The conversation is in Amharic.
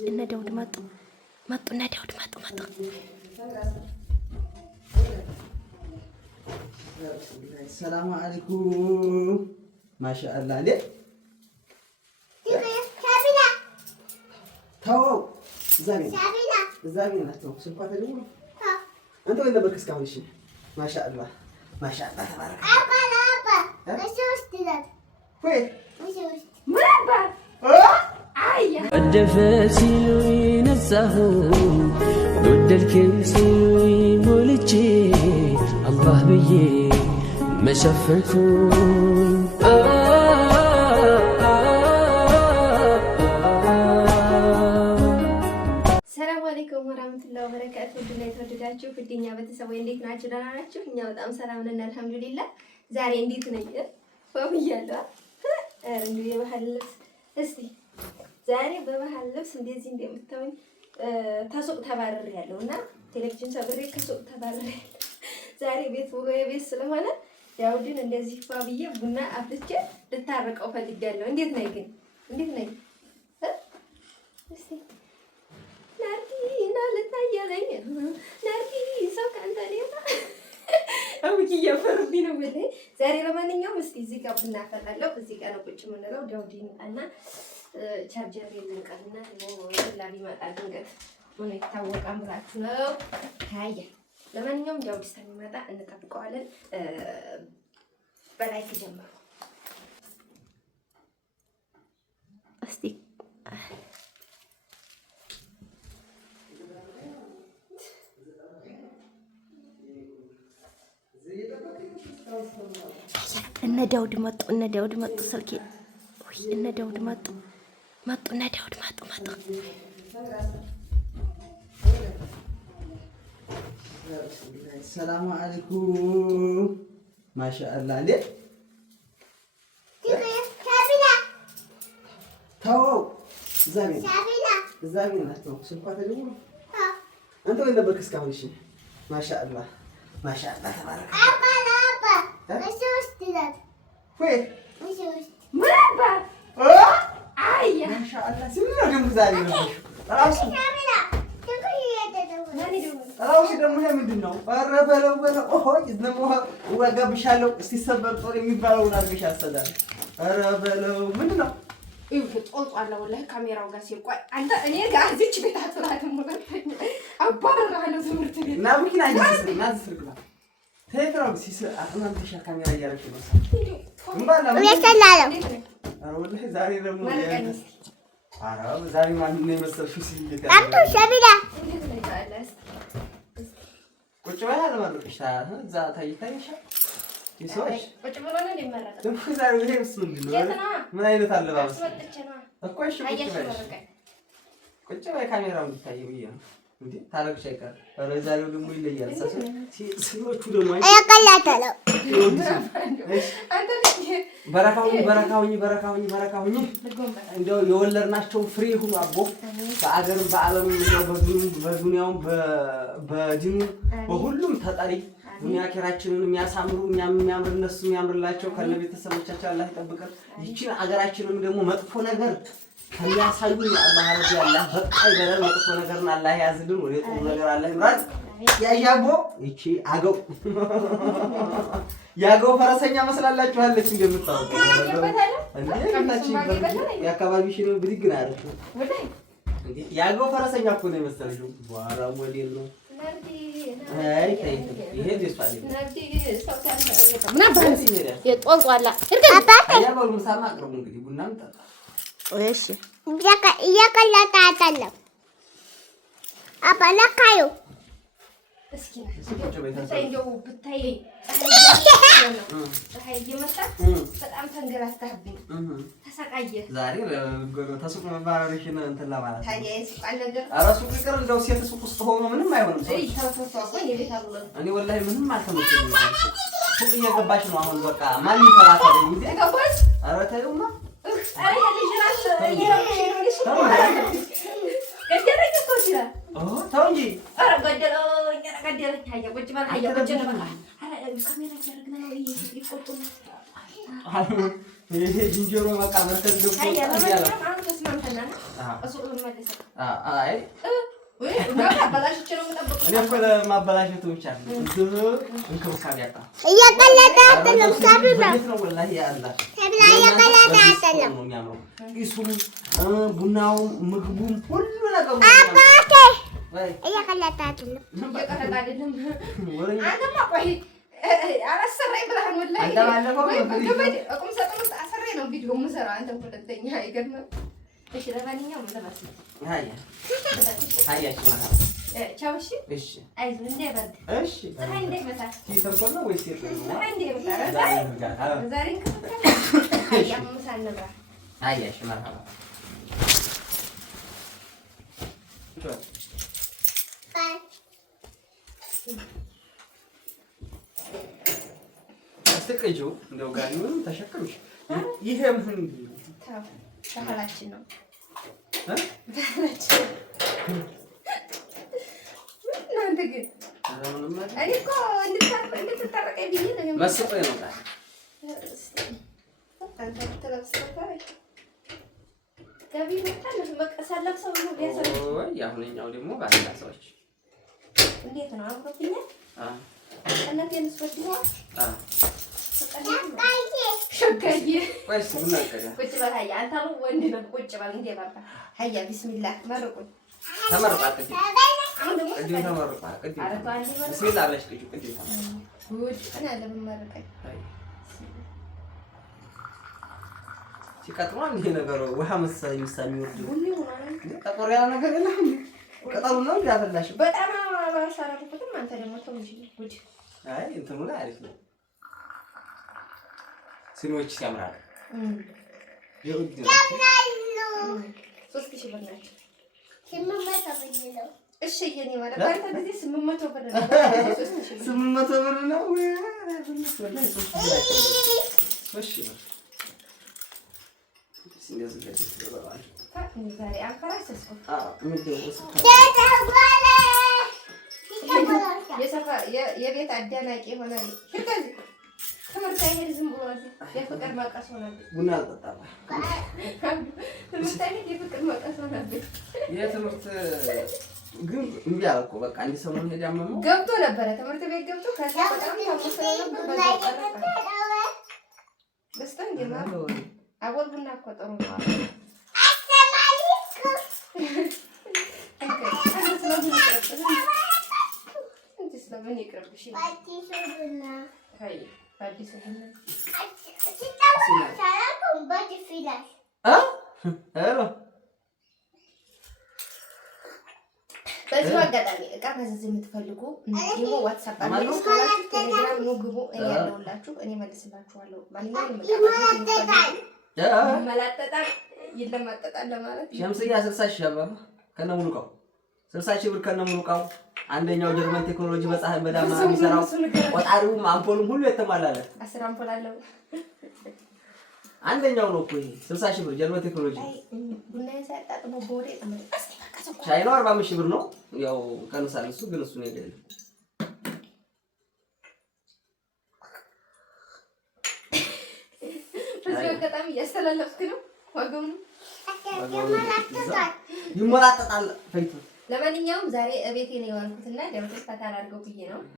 እነ ዳውድ መጡ እነ ዳውድ መጡ። ሰላም አለይኩም ማሻአላህ አለ ተው እዛ ቤት ናቸው። ስልኳ ተደውሎ አንተ ወይ ነበርክ እስካሁን? እሺ ማሻአላህ ተባረክ። ወደፈ ሲሉኝ ነጻሁ ጎደልክም ሲሉኝ ሞልቼ አላህ ብዬ መሸፈንኩኝ። ሰላም አለይኩም ወራህመቱላሂ ወበረካቱ። ውድና የተወደዳችሁ ፍድኛ ቤተሰቦች እንዴት ናችሁ? ደህና ናችሁ? እኛ በጣም ሰላም ነን አልሐምዱሊላህ። ዛሬ እንዴት ነኝ? ወብያለሁ እንዴ የባህል ልብስ እስቲ ዛሬ በባህል ልብስ እንደዚህ እንደምታዩኝ ተሱቅ ተባረሪያለሁ እና ቴሌቪዥን ሰብሬ ከሱቅ ተባረሪያለሁ። ዛሬ ቤት ውሎ የቤት ስለሆነ ዳውድን እንደዚህ ባብዬ ቡና አፍልቼ ልታረቀው ፈልጊያለሁ። እንዴት ነኝ ግን? እንዴት ነኝ? እስቲ ናርዲና ልታየለኝ ናርዲ ሰው ካንተ ሌላ አውቂ እያፈሩብኝ ነው ወላሂ። ዛሬ ለማንኛውም እስቲ እዚህ ጋር ቡና አፈላለሁ። እዚህ ጋር ነው ቁጭ የምንለው። ዳውድን እና ቻርጀር የለንቀልና ወላሂ ይመጣል ድንገት ሆነ ይታወቃል ብላችሁ ነው። ታያ ለማንኛውም ዳውድ እስከሚመጣ እንጠብቀዋለን። በላይክ ጀምሩ እስቲ እነ ዳውድ መጡ። ስልኬ ወይ እነ ዳውድ መጡ። ሰላም አለይኩም ማሻአላህ አለ ተው እዛ ቤት ናቸው። ስልኳ ተደውሎ አንተ ወይ ነበርክ እስካሁን? እሺ ማሻአላህ ተባረክ። ምንድን ነው? ኧረ በለው እወጋብሻለሁ። እስኪ ሰበር ጦር የሚባለውን አድርገሽ አሰዳል። ኧረ በለው ምንድን ነው? ጦልጧል ወላሂ ካሜራው ጋር ሲል ቆይ አንተ እኔ ጋር እዚች ቤት አትላትም አባረራለሁ ትምህርት ቤት እና ምኪና ስልክ ነው ቴክራው ሲስ አጥናን ተሻ ካሜራ እያደረግሽ ነው እንባላ ወላሂ ዛሬ ደግሞ ዛሬ ማን ነው የመሰልሽው? ሲልክ አጥቶ ሸቢላ ቁጭ በላ ለማድረግሽ እዛ ታይታይሻ ይሶሽ ቁጭ ብሎ ነው እንደመረጠ ደግሞ ዛሬ ይሄስ ምንድን ነው? ምን አይነት አለባበስ እኮ? እሺ ቁጭ በይ ካሜራው እንዲታይ ብዬ ነው እንዴ ታረግሽ አይቀር። ኧረ ዛሬው ደግሞ ይለያል። ሲሎቹ ደግሞ ያቀላታለው በረካውኝ እንደው የወለድናቸው ፍሬ ሁሉ አቦ በአገርም በዓለምም እንደው በዱንያውም በዲኑ በሁሉም ተጠሪ ዱንያ አኺራችንን የሚያሳምሩ እኛም የሚያምር እነሱ የሚያምርላቸው ከነ ቤተሰቦቻችን አላህ ይጠብቀን። ይቺን አገራችንን ደግሞ መጥፎ ነገር ከሚያሳዩን አላህ ረቢ አላህ በቃ ይበላል። መጥፎ ነገርን አላህ ያዝልን፣ ወደ ጥሩ ነገር አላህ ይምራል። ያያቦ እቺ ያገው ፈረሰኛ መስላላችኋለች እንደምታውቁ የአካባቢሽን ብድግ ነው ያደረግሽው። ያገው ፈረሰኛ እኮ ነው የመሰለሽው። ቧራ ሞዴል ነው። አይ ተይ ይሄ ደስ አይልም። ምን አባንስ የጦልጧላ ያባሉ ምሳማ አቅርቡ እንግዲህ ቡናም ጠጣ። እሺ እያቀላታ አይደለም አባላካዩ እስኪ እንደው ብታይ ፀሐይ እየመጣ በጣም ተንገላታብኝ፣ ተሰቃየ። ዛሬ ተሱቅ መባረርሽን እንትን ለማለት ታዲያ የሱቃን ነገር ኧረ ሱቅ ይቅር እንደው ሴት ሱቅ ውስጥ ሆኖ ምንም አይሆንም። እኔ ወላሂ ምንም አልተመቸኝም። ሱቅ እየገባች ነው አሁን በቃ ማን ይከራከር እንዴ? ገባሽ? ኧረ ተይውማ ኧረ ልጅ ራስ እየረበሽ ነው ተው እንጂ ኧረ ገደለኝ። አያ ቁጭ በል አያ ቁጭ በል። ኧረ ካሜራ እያደረግን ነው ይቆጡናል። ይሄ ዝንጀሮ በቃ መርከዝ ገብቶ አይ ያለው አሁን ተስማምተናል። እሱ ልመለስ አይ ወይ ማበላሽቼ ነው የምጠብቀው። እኔ እኮ ለማበላሸቱ ብቻ ነው እንክብካቤ ያጣ እያቀለጠ አይደለም ሳቢላ ነው ወላሂ ያላ ሳቢላ እያቀለጠ አይደለም ነው የሚያምረው ቂሱም ቡናው ምግቡም ሁሉ ነገሩ አባቴ ወይ እያቀለጠ አይደለም እየቀለጠ አይደለም። ወሬ አንተማ ቆይ አላሰራኝ ብለሃል ወላሂ አንተ ባለፈው ገበድ ቁም ሰጥም አሰራኝ ነው ቪዲዮ የምሰራው አንተ ሁለተኛ አይገርምም። እሺ ለማንኛውም ለማስ ሃያ ሃያች ማለት ቻው። እሺ እሺ አይዞህ እንዳይበርድ። እሺ ፀሐይ እንዳይመታ ሲተርኮ ነው ወይስ የት ነው ፀሐይ እንዳይመታ ዛሬ እንከፍታለን። አያ ምሳ እንብላ። ሃያች መርሐባ አስተቀይጆ እንደው ጋሪውን ተሸከምሽ ይሄ ምን ታው ባህላችን ነው እናንተ ግን እኔ እኮ እንድትታረቀኝ ብዬ ነው መስጠኝ ነው ጋር አንተ ተለብሰው ገቢ መጣን መቀሳለፍ ሰው ነው ቢያሰሩ ወይ ያሁንኛው ደግሞ ባላ ሰዎች እንዴት ነው አብሮብኛል እናቴን ስወድዋ ሸጋዬ ወይስ ምን አቀዳ ቁጭ በል ሀያ አንተ ነው ወንድ ነው ቁጭ በል እንደ ባባ ሀያ ቢስሚላህ መርቁኝ ተመርቃ ቅድም አሁን ደግሞ ቅድም ተመርቃ ቅድም አረቷ አንዴ መርቁ ቢስሚላህ ብለሽ ቅድም ተመርቃ ጉድ እኔ ለምን መርቀኝ ሲቀጥሉ አንዴ ነገር ውሃ መሳይ የሚወርድ ቡኒ ሆኗል ጠቆር ያለ ነገር የለም ቅጠሉ ነው ያፈላሽ በጣም አባሳራኩትም አንተ ደግሞ ተው እንጂ ጉድ አይ እንትኑ ላይ አሪፍ ነው ሲኖች ሲያምራል ይሁድ ሶስት ሺህ ብር ናቸው 800 ብር ነው እሺ የኔ ማለት አንተ ጊዜ 800 ብር ነው 800 ብር ነው ወይ ወላሂ 3 ብር ዛሬ አንፈራሰስኩ የቤት አዳናቂ ይሆናል። ትምህርት አይሄድ ዝም ብሎ የፍቅር መቀስ ሆናለች። ቡና አልጠጣም። ትምህርት አይሄድ የፍቅር መቀስ ሆናለች። የትምህርት ግን እምቢ አለ እኮ በቃ አንድ ሰሞን ሄድ ያመመው ገብቶ ነበረ ትምህርት ቤት ገብቶ ከዛ በጣም ታሞሰ ነበር። በዛው ቀረ ደስታ እንደማ አቦል ቡና እኮ ጥሩ ነው። ስለምን ይቅርብሽ በዚሁ አጋጣሚ እቃ ማዘዝ የምትፈልጉ ደግሞ ዋትስአፕ አለ ስላላችሁ ቴሌግራም ነው ግቡ። እኔ ያለሁላችሁ እኔ መልስላችኋለሁ። ማንኛውንም መላጠጣል ይለማጠጣል ለማለት ሸምስያ 60 ሺህ አባባ ከነሙሉ እቃው 60 ሺህ ብር ከነሙሉ እቃው አንደኛው ጀርመን ቴክኖሎጂ በፀሐይ በዳማ የሚሰራው ቆጣሪውም አምፖሉም ሁሉ የተሟላለት 10 አምፖል አለው። አንደኛው ነው እኮ ይሄ 60 ሺህ ብር ጀርመን ቴክኖሎጂ ቡና ያሳጣጥሞ ቦሬ ተመለስ ቻይናው 45 ሺህ ብር ነው። ያው ቀንሳል እሱ ግን እሱ ነው አይደለም። በዚህ አጋጣሚ ያስተላለፍኩ ነው ዋጋው ነው ይሞላጠጣል ፈይቱ። ለማንኛውም ዛሬ እቤቴ ነው የዋልኩትና ደምተስ ፈታን አድርገው ብዬ ነው